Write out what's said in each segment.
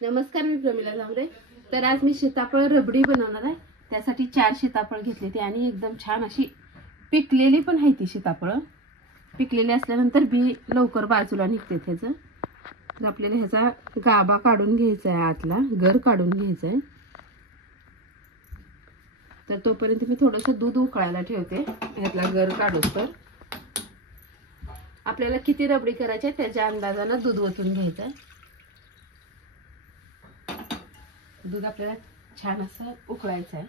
नमस्कार, मी प्रमिला जांभरे। तर आज मी सीताफळ रबडी बनवणार आहे। त्यासाठी 4 सीताफळ घेतले ते आणि एकदम छान अशी पिकलेली पण आहे ती सीताफळ। पिकलेली असल्यानंतर बी लवकर बाजूला निघते त्याचं। तर आपल्याला ह्याचा गाभा काढून घ्यायचा आहे, आतला गर काढून घ्यायचा आहे। तर तोपर्यंत मी थोडंसं दूध उकळायला ठेवते ह्यातला गर काढून। तर आपल्याला किती रबडी करायची आहे त्याच्या अंदाजाने दूध ओतून घ्यायचं आहे। दूध आपल्याला छान असं उकळायचं आहे,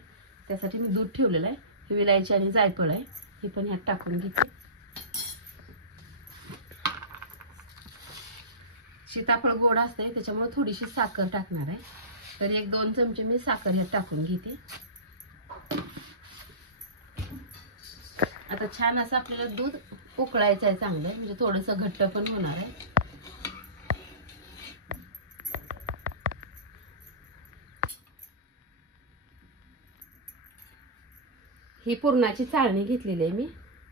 त्यासाठी मी दूध ठेवलेलं आहे। ही विलायची आणि जायफळ आहे, हे पण ह्यात टाकून घेते। सीताफळ गोड असते त्याच्यामुळे थोडीशी साखर टाकणार आहे। तर 1-2 चमचे मी साखर ह्यात टाकून घेते। आता छान असं आपल्याला दूध उकळायचं आहे चांगलं, म्हणजे थोडंसं घट्ट पण होणार आहे। ही पुरणाची चाळणी घेतलेली आहे मी,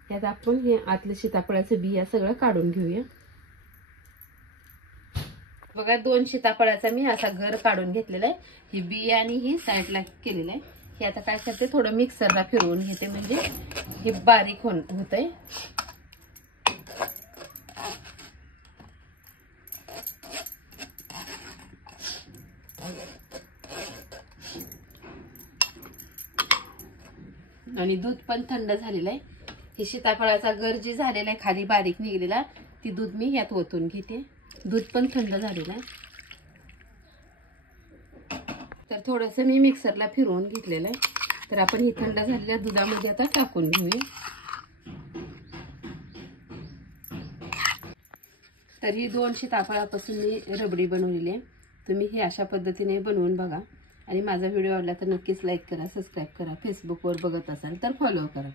त्यात आपण हे आतलं सीताफळाचं बिया सगळं काढून घेऊया। बघा 2 सीताफळाचा मी असा गर काढून घेतलेला आहे। ही बिया आणि ही साईडला केलेलं आहे। हे आता काय करते, थोडं मिक्सरला फिरवून घेते, म्हणजे हे बारीक होतंय। आणि दूध पण थंड झालेलं आहे। हे सीताफळाचा गर जे झालेला आहे खाली बारीक निघलेला, ती दूध मी ह्यात ओतून घेते। दूध पण थंड झालेलं आहे। तर थोडंसं मी मिक्सरला फिरवून घेतलेलं आहे। तर आपण ही थंड झालेल्या दुधामध्ये आता टाकून घेऊया। तर ही 2 सीताफळापासून मी रबडी बनवलेली आहे। तुम्ही हे अशा पद्धतीने बनवून बघा आणि माझा व्हिडिओ आवडला तर नक्कीच लाईक करा, सबस्क्राईब करा। फेसबुकवर बघत असाल तर फॉलो करा।